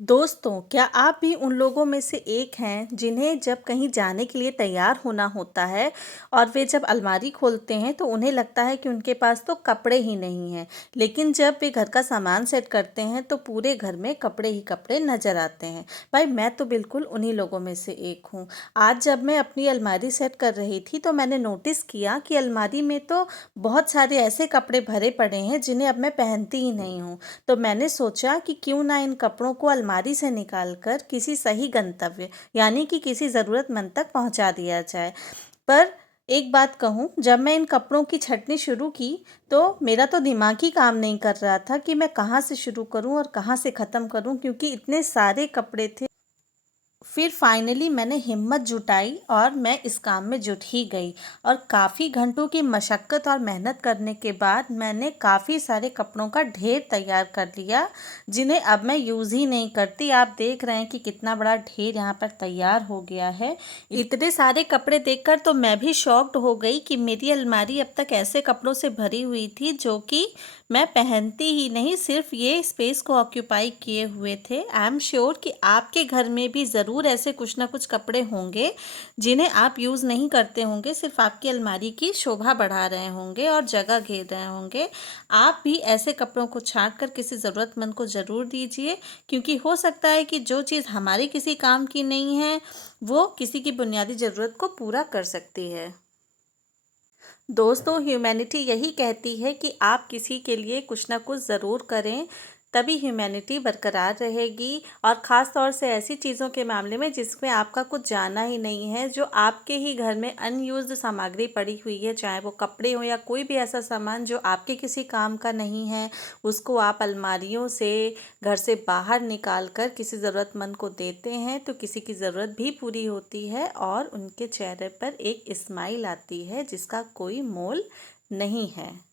दोस्तों, क्या आप भी उन लोगों में से एक हैं जिन्हें जब कहीं जाने के लिए तैयार होना होता है और वे जब अलमारी खोलते हैं तो उन्हें लगता है कि उनके पास तो कपड़े ही नहीं हैं, लेकिन जब वे घर का सामान सेट करते हैं तो पूरे घर में कपड़े ही कपड़े नज़र आते हैं। भाई मैं तो बिल्कुल उन्हीं लोगों में से एक हूँ। आज जब मैं अपनी अलमारी सेट कर रही थी तो मैंने नोटिस किया कि अलमारी में तो बहुत सारे ऐसे कपड़े भरे पड़े हैं जिन्हें अब मैं पहनती ही नहीं हूँ। तो मैंने सोचा कि क्यों ना इन कपड़ों को अलमारी से निकालकर किसी सही गंतव्य यानी कि किसी ज़रूरतमंद तक पहुंचा दिया जाए। पर एक बात कहूँ, जब मैं इन कपड़ों की छँटनी शुरू की तो मेरा तो दिमाग ही काम नहीं कर रहा था कि मैं कहाँ से शुरू करूँ और कहाँ से ख़त्म करूँ, क्योंकि इतने सारे कपड़े थे। फिर फाइनली मैंने हिम्मत जुटाई और मैं इस काम में जुट ही गई और काफ़ी घंटों की मशक्क़त और मेहनत करने के बाद मैंने काफ़ी सारे कपड़ों का ढेर तैयार कर लिया, जिन्हें अब मैं यूज़ ही नहीं करती। आप देख रहे हैं कि कितना बड़ा ढेर यहाँ पर तैयार हो गया है। इतने सारे कपड़े देखकर तो मैं भी शॉक्ड हो गई कि मेरी अलमारी अब तक ऐसे कपड़ों से भरी हुई थी जो कि मैं पहनती ही नहीं, सिर्फ ये स्पेस को ऑक्यूपाई किए हुए थे। आई एम श्योर कि आपके घर में भी ज़रूर ऐसे कुछ ना कुछ कपड़े होंगे जिन्हें आप यूज़ नहीं करते होंगे, सिर्फ आपकी अलमारी की शोभा बढ़ा रहे होंगे और जगह घेर रहे होंगे। आप भी ऐसे कपड़ों को छांट कर किसी ज़रूरतमंद को ज़रूर दीजिए, क्योंकि हो सकता है कि जो चीज़ हमारी किसी काम की नहीं है वो किसी की बुनियादी ज़रूरत को पूरा कर सकती है। दोस्तों, ह्यूमैनिटी यही कहती है कि आप किसी के लिए कुछ ना कुछ ज़रूर करें, तभी ह्यूमैनिटी बरकरार रहेगी। और ख़ास तौर से ऐसी चीज़ों के मामले में जिसमें आपका कुछ जाना ही नहीं है, जो आपके ही घर में अनयूज्ड सामग्री पड़ी हुई है, चाहे वो कपड़े हो या कोई भी ऐसा सामान जो आपके किसी काम का नहीं है, उसको आप अलमारियों से, घर से बाहर निकाल कर किसी ज़रूरतमंद को देते हैं तो किसी की ज़रूरत भी पूरी होती है और उनके चेहरे पर एक स्माइल आती है जिसका कोई मोल नहीं है।